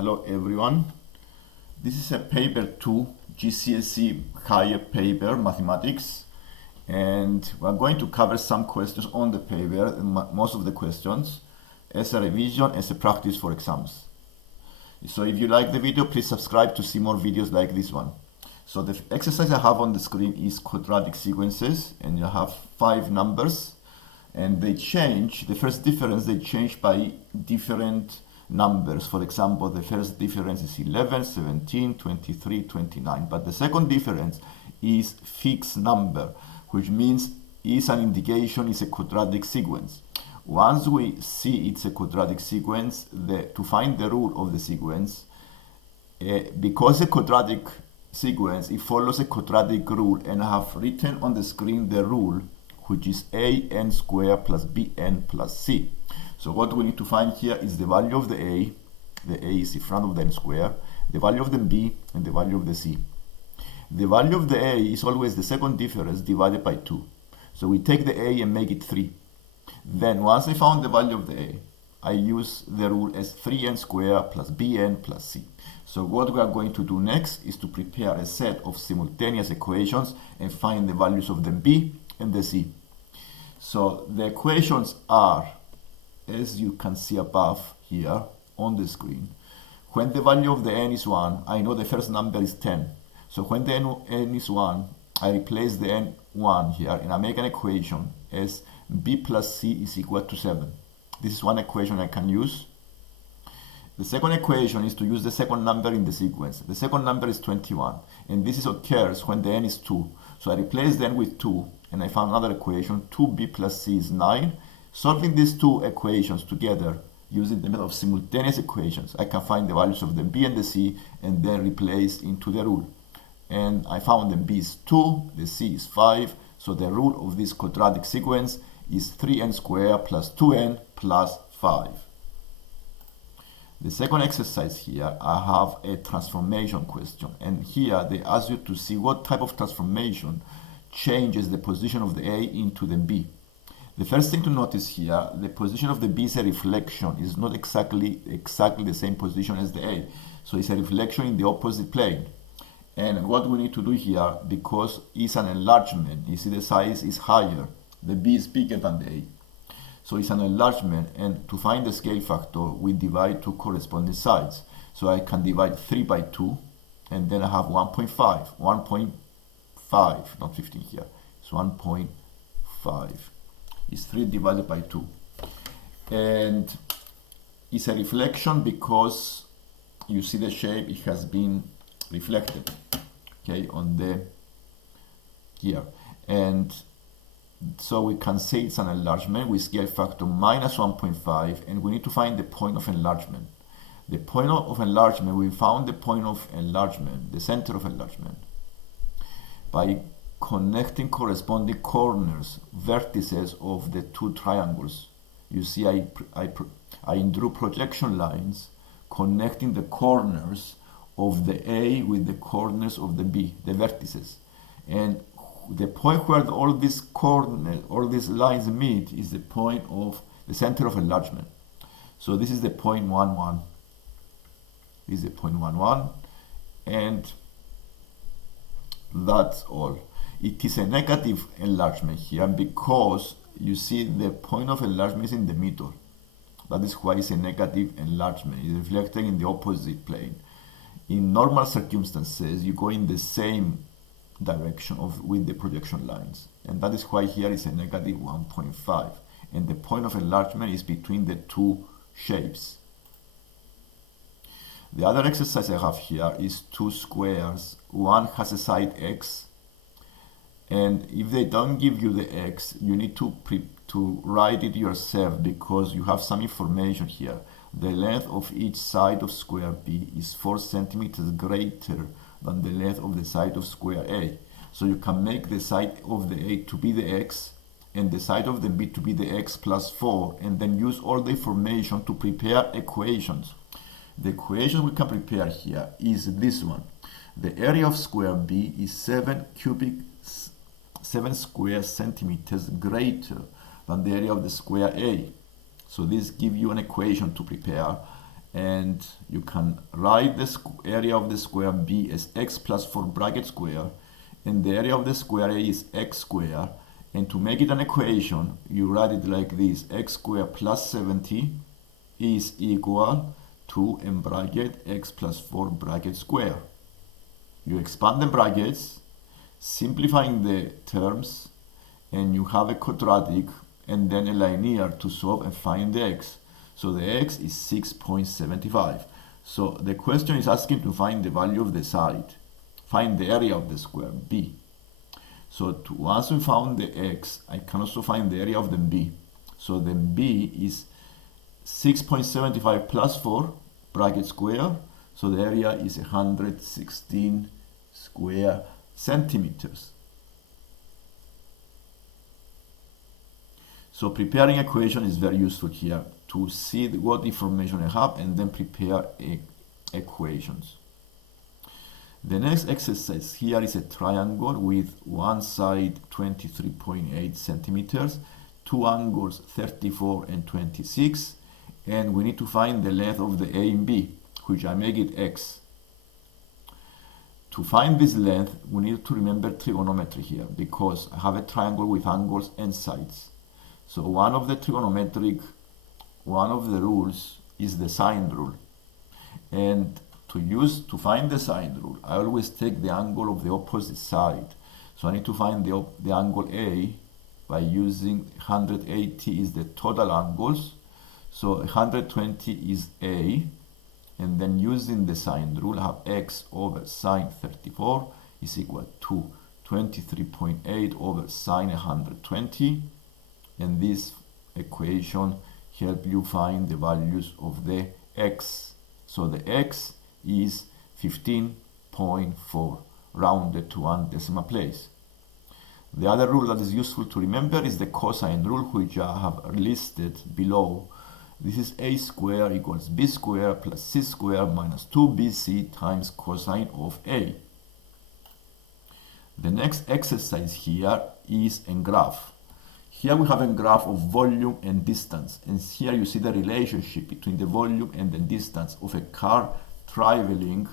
Hello everyone. This is a paper 2 GCSE Higher paper mathematics, and we're going to cover some questions on the paper, most of the questions as a revision, as a practice for exams. So if you like the video, please subscribe to see more videos like this one. So the exercise I have on the screen is quadratic sequences, and you have 5 numbers and they change. The first difference, they change by different numbers. For example, the first difference is 11, 17, 23, 29. But the second difference is fixed number, which means is an indication, is a quadratic sequence. Once we see it's a quadratic sequence, to find the rule of the sequence, because a quadratic sequence, it follows a quadratic rule, and I have written on the screen the rule, which is an squared plus bn plus c. So what we need to find here is the value of the a is in front of the n squared, the value of the b, and the value of the c. The value of the a is always the second difference divided by 2. So we take the a and make it 3. Then once I found the value of the a, I use the rule as 3n squared plus bn plus c. So what we are going to do next is to prepare a set of simultaneous equations and find the values of the b and the c. So the equations are, as you can see above here on the screen. When the value of the n is 1, I know the first number is 10. So when the n is 1, I replace the n1 here and I make an equation as b plus c is equal to 7. This is one equation I can use. The second equation is to use the second number in the sequence. The second number is 21, and this occurs when the n is 2. So I replace the n with 2, and I found another equation, 2b plus c is 9. Solving these two equations together using the method of simultaneous equations, I can find the values of the b and the c and then replace into the rule. And I found the b is 2, the c is 5, so the rule of this quadratic sequence is 3n squared plus 2n plus 5. The second exercise here, I have a transformation question, and here they ask you to see what type of transformation changes the position of the a into the b. The first thing to notice here, the position of the b is a reflection. It's not exactly the same position as the a. So it's a reflection in the opposite plane. And what we need to do here, because it's an enlargement, you see the size is higher, the b is bigger than the a. So it's an enlargement, and to find the scale factor, we divide two corresponding sides. So I can divide 3 by 2, and then I have 1.5. 1.5, not 15 here. It's 1.5. It's 3 divided by 2. And it's a reflection because you see the shape, it has been reflected, okay, on the here. And so we can say it's an enlargement with scale factor minus 1.5, and we need to find the point of enlargement. The point of enlargement, we found the point of enlargement, the center of enlargement, by connecting corresponding corners, vertices of the two triangles. You see I drew projection lines connecting the corners of the A with the corners of the B, the vertices. And the point where all these corners, all these lines meet is the point of the center of enlargement. So this is the point 1, 1. This is the point 1, 1. And that's all. It is a negative enlargement here because you see the point of enlargement is in the middle. That is why it's a negative enlargement. It's reflecting in the opposite plane. In normal circumstances, you go in the same direction with the projection lines. And that is why here is a negative 1.5. And the point of enlargement is between the two shapes. The other exercise I have here is two squares. One has a side x, and if they don't give you the x, you need to write it yourself because you have some information here. The length of each side of square b is 4 centimeters greater than the length of the side of square a. So you can make the side of the a to be the x and the side of the b to be the x plus 4, and then use all the information to prepare equations. The equation we can prepare here is this one. The area of square b is 7 square centimeters greater than the area of the square a. So this gives you an equation to prepare, and you can write the area of the square B as x plus 4 bracket square, and the area of the square A is x square, and to make it an equation you write it like this: x squared plus 70 is equal to, in bracket, x plus 4 bracket square. You expand the brackets, simplifying the terms, and you have a quadratic and then a linear to solve and find the x. So the x is 6.75. So the question is asking to find the value of the side. Find the area of the square, B. So once we found the x, I can also find the area of the B. So then B is 6.75 plus 4 bracket square. So the area is 116 square centimeters. So preparing equation is very useful here to see what information I have and then prepare equations. The next exercise here is a triangle with one side 23.8 centimeters, two angles 34 and 26, and we need to find the length of the A and B, which I make it x. To find this length, we need to remember trigonometry here, because I have a triangle with angles and sides. So one of the rules is the sine rule. And to find the sine rule, I always take the angle of the opposite side. So I need to find the angle A by using 180 is the total angles. So 120 is A, and then using the sine rule, I have x over sine 34 is equal to 23.8 over sine 120, and this equation help you find the values of the x. So the x is 15.4, rounded to one decimal place. The other rule that is useful to remember is the cosine rule, which I have listed below. This is a squared equals b squared plus c squared minus 2bc times cosine of a. The next exercise here is a graph. Here we have a graph of volume and distance, and here you see the relationship between the volume and the distance of a car traveling,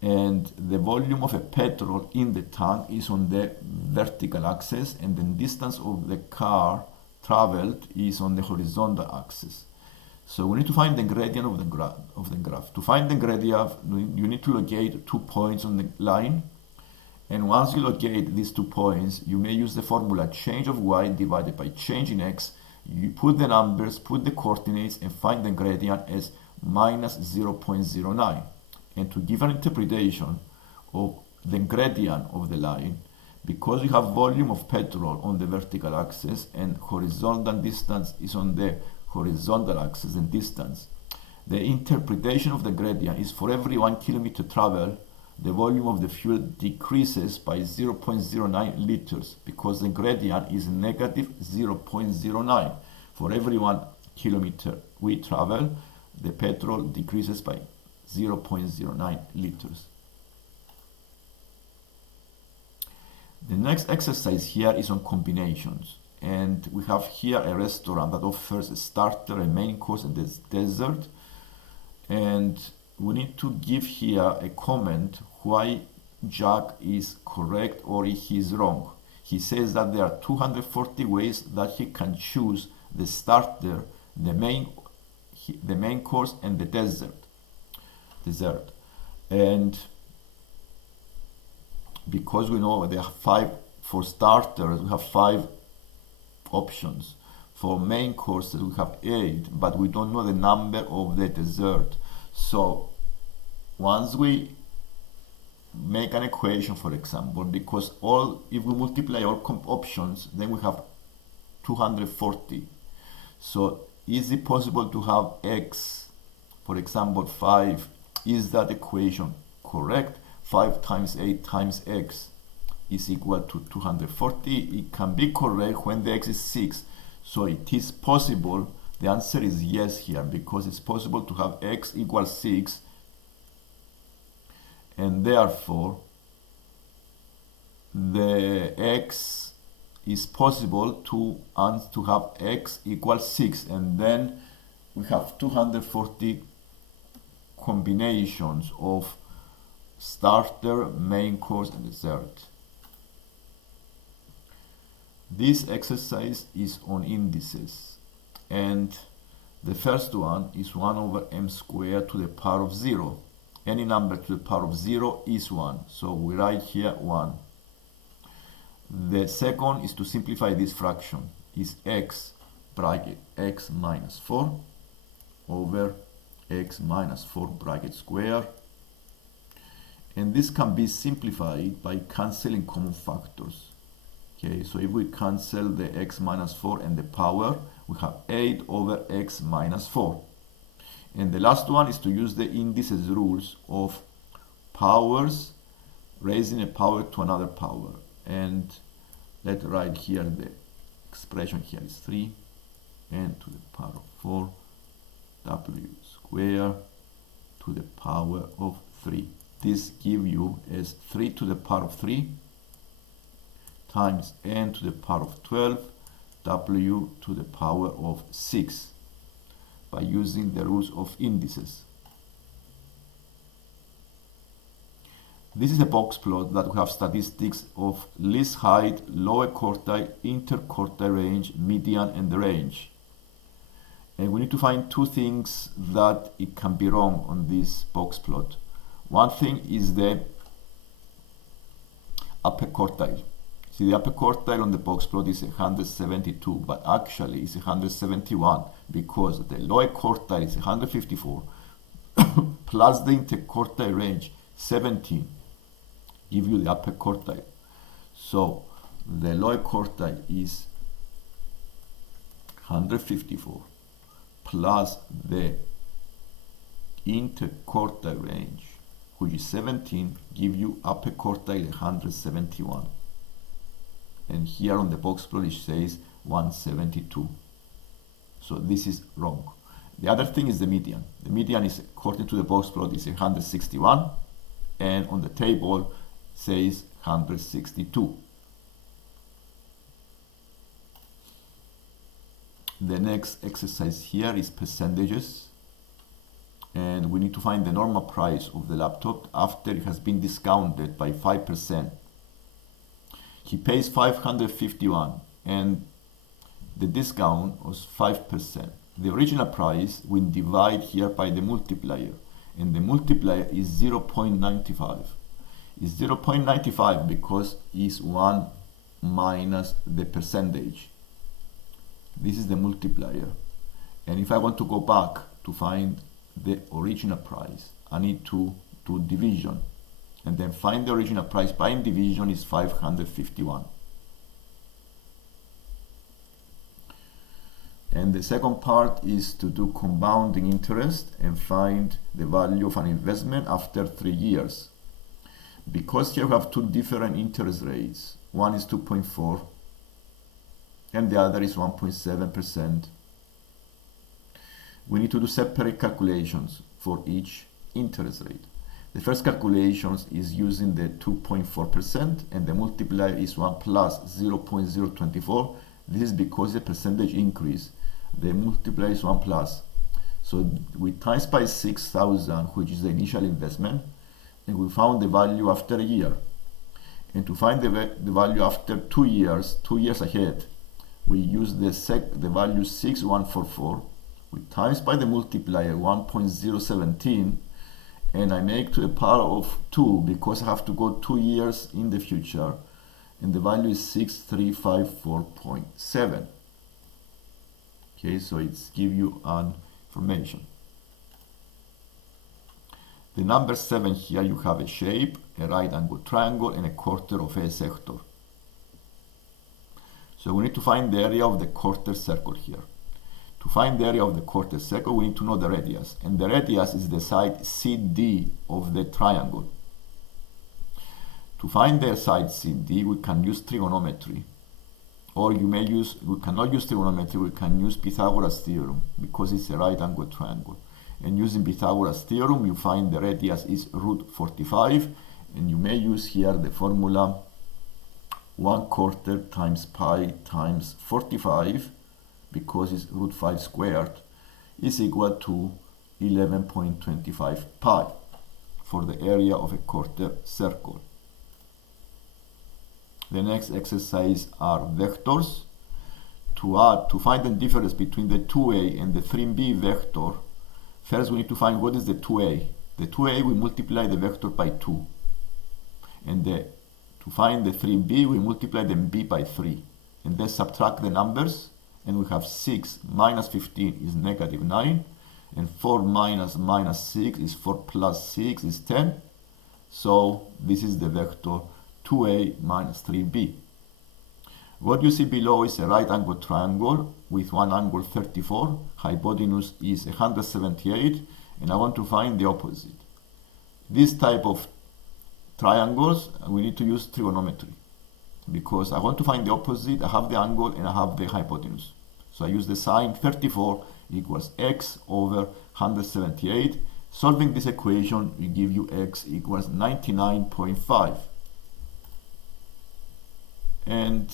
and the volume of a petrol in the tank is on the vertical axis, and the distance of the car traveled is on the horizontal axis. So we need to find the gradient of the graph. To find the gradient, you need to locate 2 points on the line, and once you locate these 2 points, you may use the formula change of y divided by change in x. You put the numbers, put the coordinates, and find the gradient as minus 0.09. And to give an interpretation of the gradient of the line, because we have volume of petrol on the vertical axis and horizontal distance is on the horizontal axis and distance, the interpretation of the gradient is for every 1 kilometer travel, the volume of the fuel decreases by 0.09 liters, because the gradient is negative 0.09. For every 1 kilometer we travel, the petrol decreases by 0.09 liters. The next exercise here is on combinations, and we have here a restaurant that offers a starter, a main course, and a dessert, and we need to give here a comment why Jack is correct or he is wrong. He says that there are 240 ways that he can choose the starter, the main course, and the dessert. And because we know there are 5 for starters, we have 5 options. For main courses we have 8, but we don't know the number of the dessert. So once we make an equation, for example, because if we multiply all options, then we have 240. So is it possible to have x, for example 5? Is that equation correct? 5 times 8 times x is equal to 240. It can be correct when the x is 6. So it is possible. The answer is yes here, because it's possible to have x equals 6, and therefore the x is possible to have x equals 6, and then we have 240 combinations of starter, main course, and dessert. This exercise is on indices, and the first one is 1 over m squared to the power of 0. Any number to the power of 0 is 1, so we write here 1. The second is to simplify this fraction, is x bracket x minus 4 over x minus 4 bracket square. And this can be simplified by cancelling common factors. Okay, so if we cancel the x minus 4 and the power, we have 8 over x minus 4. And the last one is to use the indices rules of powers, raising a power to another power. And let's write here the expression here is 3 n to the power of 4 w square to the power of 3. This gives you as 3 to the power of 3 times n to the power of 12 w to the power of 6 by using the rules of indices. This is a box plot that we have statistics of least height, lower quartile, interquartile range, median, and the range. And we need to find two things that it can be wrong on this box plot. One thing is the upper quartile. See, the upper quartile on the box plot is 172, but actually it's 171 because the lower quartile is 154 plus the interquartile range 17 give you the upper quartile. So the lower quartile is 154 plus the interquartile range, which is 17, give you upper quartile 171. And here on the box plot it says 172. So this is wrong. The other thing is the median. The median is, according to the box plot, is 161, and on the table says 162. The next exercise here is percentages, and we need to find the normal price of the laptop after it has been discounted by 5%. He pays 551 and the discount was 5%. The original price we divide here by the multiplier, and the multiplier is 0.95. It's 0.95 because it's 1 minus the percentage. This is the multiplier. And if I want to go back to find the original price, I need to do division. And then find the original price by division is 551. And the second part is to do compounding interest and find the value of an investment after 3 years. Because here we have two different interest rates, one is 2.4 and the other is 1.7%. We need to do separate calculations for each interest rate. The first calculations is using the 2.4% and the multiplier is 1 plus 0.024. This is because the percentage increase. The multiplier is 1 plus. So we times by 6,000, which is the initial investment, and we found the value after a year. And to find the value after 2 years, 2 years ahead, we use the value 6144. We times by the multiplier 1.017, and I make to the power of 2 because I have to go 2 years in the future, and the value is 6354.7. Okay, so it's give you an information. The number 7 here, you have a shape, a right angle triangle, and a quarter of a sector. So we need to find the area of the quarter circle here. To find the area of the quarter circle, we need to know the radius. And the radius is the side CD of the triangle. To find the side CD, we can use trigonometry. Or we cannot use trigonometry, we can use Pythagoras theorem because it's a right angle triangle. And using Pythagoras theorem, you find the radius is root 45, and you may use here the formula 1/4 times pi times 45, because it's root 5 squared, is equal to 11.25 pi for the area of a quarter circle. The next exercise are vectors. To find the difference between the 2a and the 3b vector, first we need to find what is the 2a. The 2a, we multiply the vector by 2. And to find the 3b, we multiply the b by 3. And then subtract the numbers, and we have 6 minus 15 is negative 9. And 4 minus 6 is 4 plus 6 is 10. So this is the vector 2a minus 3b. What you see below is a right angle triangle with one angle 34, hypotenuse is 178, and I want to find the opposite. This type of triangles, we need to use trigonometry, because I want to find the opposite. I have the angle and I have the hypotenuse. So I use the sine 34 equals x over 178. Solving this equation will give you x equals 99.5. And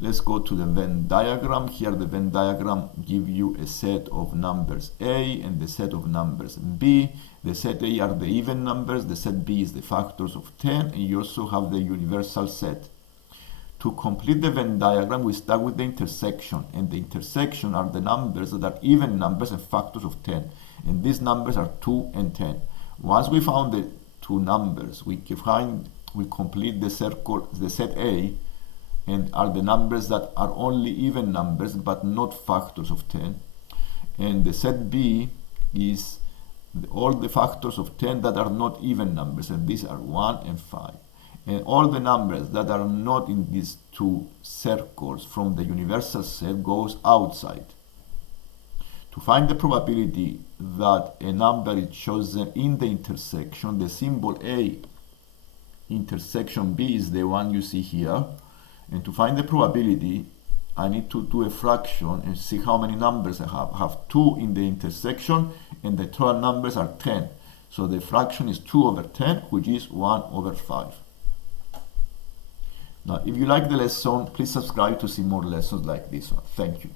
let's go to the Venn diagram. Here the Venn diagram gives you a set of numbers A and the set of numbers B. The set A are the even numbers, the set B is the factors of 10, and you also have the universal set. To complete the Venn diagram, we start with the intersection, and the intersection are the numbers that are even numbers and factors of 10, and these numbers are 2 and 10. Once we found the two numbers, we complete the circle, the set A, and are the numbers that are only even numbers but not factors of 10, and the set B is all the factors of 10 that are not even numbers, and these are 1 and 5, and all the numbers that are not in these two circles from the universal set goes outside. To find the probability that a number is chosen in the intersection, the symbol A intersection B is the one you see here. And to find the probability, I need to do a fraction and see how many numbers I have. I have 2 in the intersection, and the total numbers are 10. So the fraction is 2 over 10, which is 1 over 5. Now, if you like the lesson, please subscribe to see more lessons like this one. Thank you.